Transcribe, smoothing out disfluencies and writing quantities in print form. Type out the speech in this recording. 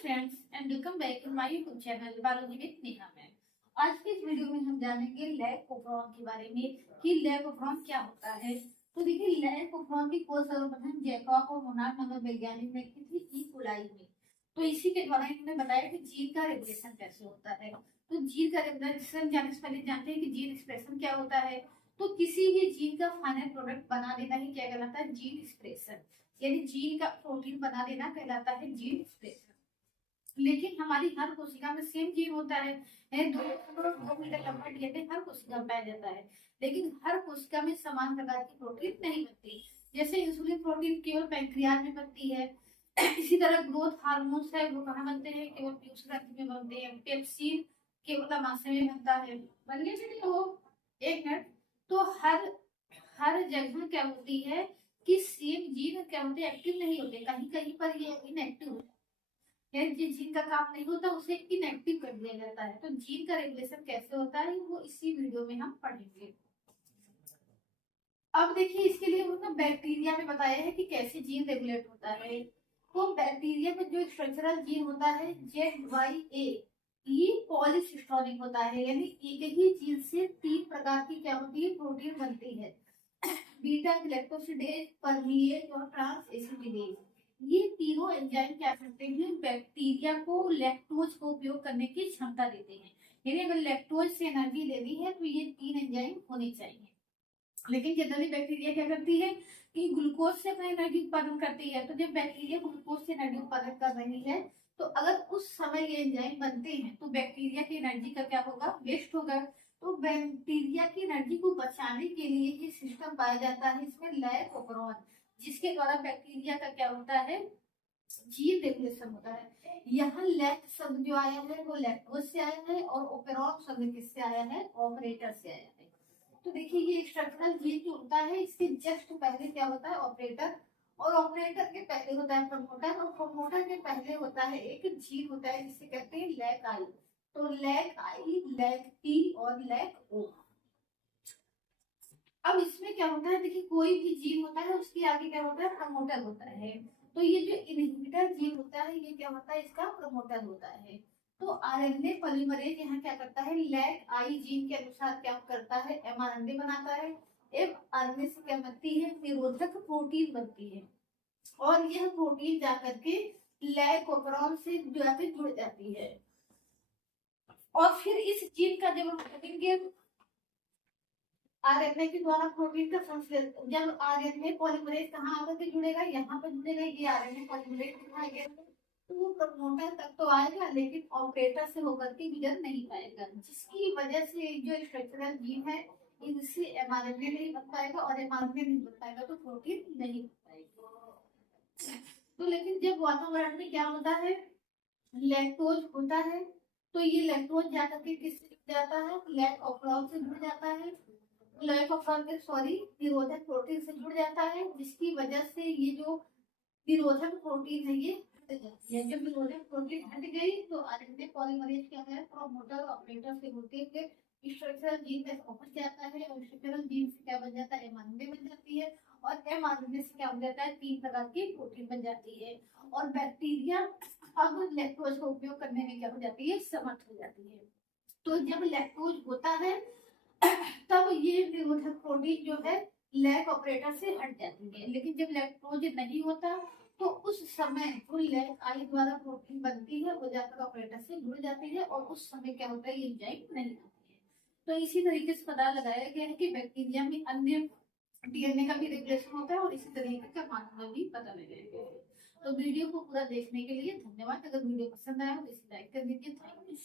Friends and welcome back in my YouTube channel biology with Neha ma'am. आज के इस video में हम जानेंगे लैक ऑफ के बारे में कि लैक ऑफ क्या होता है। तो देखिए, लैक ऑफ की खोज सर्वप्रथम जैकब और मोनार्ड नामक वैज्ञानिक ने की थी ई कोलाई में। तो इसी के द्वारा इन्होंने बताया कि जीन का रेगुलेशन कैसे होता है। तो जीन का रेगुलेशन जानने से पहले जानते हैं कि जीन एक्सप्रेशन क्या होता है। तो किसी भी जीन का फाइनल प्रोडक्ट बना देना ही क्या कहलाता है, जीन एक्सप्रेशन। यानी जीन का प्रोटीन बना देना कहलाता है जीन एक्सप्रेशन। लेकिन हमारी हर कोशिका में सेम जीन होता है। 2.2 मीटर लंबा डीएनए हर कोशिका में पाया जाता है, लेकिन हर कोशिका में समान प्रकार की प्रोटीन नहीं बनती। जैसे इंसुलिन प्रोटीन केवल पैंक्रियाज में बनती है। इसी तरह ग्रोथ हार्मोन्स है वो कहाँ बनते हैं, केवल पीयूष ग्रंथि में बनते हैं। पेप्सिन केवल अमाशय में बनता है। बनिए चलिए हो एक मिनट। तो हर हर जगह क्या होती है कि सेम जीन क्या होते हैं, एक्टिव नहीं होते। कहीं कहीं पर ये इनएक्टिव होते हैं। जिस जीन का काम नहीं होता उसे इनएक्टिव कर दिया जाता है। तो जीन का रेगुलेशन कैसे होता है वो इसी वीडियो में हम पढ़ेंगे। अब देखिए, इसके लिए उन्होंने बैक्टीरिया में बताया है कि कैसे जीन रेगुलेट होता है। तो बैक्टीरिया में जो स्ट्रक्चरल जीन होता है ZYA, ये पॉलीसिस्टोनिक होता है। यानी एक ही जीन से 3 प्रकार की क्या होती है, प्रोटीन बनती है। बीटा ग्लैक्टोसिडेज, परमिएज और ट्रांस एसिटिडेज। ये तीनों एंजाइम क्या करते हैं, बैक्टीरिया को लैक्टोज का उपयोग करने की क्षमता देते हैं। यानी अगर लैक्टोज से एनर्जी लेनी है तो ये 3 एंजाइम होने चाहिए। लेकिन जनरली बैक्टीरिया क्या करती है कि ग्लूकोज से अपना एनर्जी उत्पादन करती है। तो जब बैक्टीरिया ग्लूकोज से एनर्जी उत्पादन कर रही है तो अगर उस समय ये एंजाइम बनते हैं तो बैक्टीरिया की एनर्जी का क्या होगा, वेस्ट होगा। तो बैक्टीरिया की एनर्जी को बचाने के लिए ये सिस्टम पाया जाता है, इसमें लैक ऑपरॉन, जिसके द्वारा बैक्टीरिया का क्या होता है, जीन रेगुलेशन होता है। यहाँ लैक शब्द जो आया है वो लैक्टोज से आया है और ओपेरॉन शब्द किससे आया है, ऑपरेटर से आया है। तो देखिए, ये स्ट्रक्चरल जीन जो होता है इसके जस्ट पहले क्या होता है, ऑपरेटर। और ऑपरेटर के पहले होता है प्रमोटर, और प्रमोटर के पहले होता है एक जीन होता है जिसे कहते हैं लैक आई। तो लैक आई, लैक टी और लैक ओ। अब इसमें क्या होता है, देखिए कोई भी जीन होता है उसके आगे क्या होता है, प्रमोटर होता है। तो ये जो इनहिबिटर जीन होता है ये क्या होता है, इसका प्रमोटर होता है। तो आरएनए पॉलीमरेज यहाँ क्या करता है, लैक आई जीन के अनुसार क्या करता है, एमआरएनए बनाता है। एमआरएनए से क्या बनती है, निरोधक प्रोटीन बनती है। और यह प्रोटीन जाकर के लैक ऑपरॉन से जाकर जुड़ जाती है। और फिर इस जीन का जब हम करेंगे आरएनए के द्वारा प्रोटीन का संश्लेषण, जब आरएनए पॉलीमरेज कहाँ आकर के जुड़ेगा, यहाँ पर जुड़ेगा। ये आरएनए पॉलीमरेज दिखाया गया है। तो वो प्रमोटर तक तो आएगा लेकिन ऑपरेटर से होकर के गुजर नहीं पाएगा, जिसकी वजह से जो स्ट्रक्चरल जीन है इनसे एमआरएनए नहीं बन पाएगा, और एमआरएनए नहीं बन पाएगा तो प्रोटीन नहीं बन पाएगा। तो लेकिन जब वातावरण में क्या होता है, लैक्टोज होता है, तो ये लैक्टोज जाकर के किससे जुड़ जाता है, लैक ऑपरॉन से जुड़ जाता है। लैक ऑपरॉन के निरोधक प्रोटीन से जुड़ जाता है, जिसकी वजह से ये जो निरोधक प्रोटीन है ये हट जाती है। जब निरोधक प्रोटीन हट गई तो आरएनए पॉलीमरेज क्या है, प्रमोटर ऑपरेटर से होते हुए स्ट्रक्चरल जीन तक पहुंच जाता है। और स्ट्रक्चरल जीन से क्या बन जाता है, एमआरएनए बन जाती है। और एमआरएनए से क्या हो जाता है, 3 प्रकार की प्रोटीन बन जाती है। और बैक्टीरिया अब लैक्टोज का उपयोग करने में क्या हो जाती है, समर्थ हो जाती है। तो जब लैक्टोज होता है तब ये निरोधक प्रोटीन जो है लैक ऑपरेटर से हट जाती है। लेकिन जब लैक्टोज नहीं होता तो उस समय जो लैक आई द्वारा प्रोटीन बनती है वो जाकर ऑपरेटर से जुड़ जाती है, और उस समय क्या होता है, ये एंजाइम नहीं होती है। तो इसी तरीके से पता लगाया गया है कि बैक्टीरिया में अन्य डीएनए का भी रेगुलेशन होता है, और इसी तरीके का मानव में भी पता लगाया गया है। तो वीडियो को पूरा देखने के लिए धन्यवाद। अगर वीडियो पसंद आया तो इसे लाइक कर दीजिए। Thank you.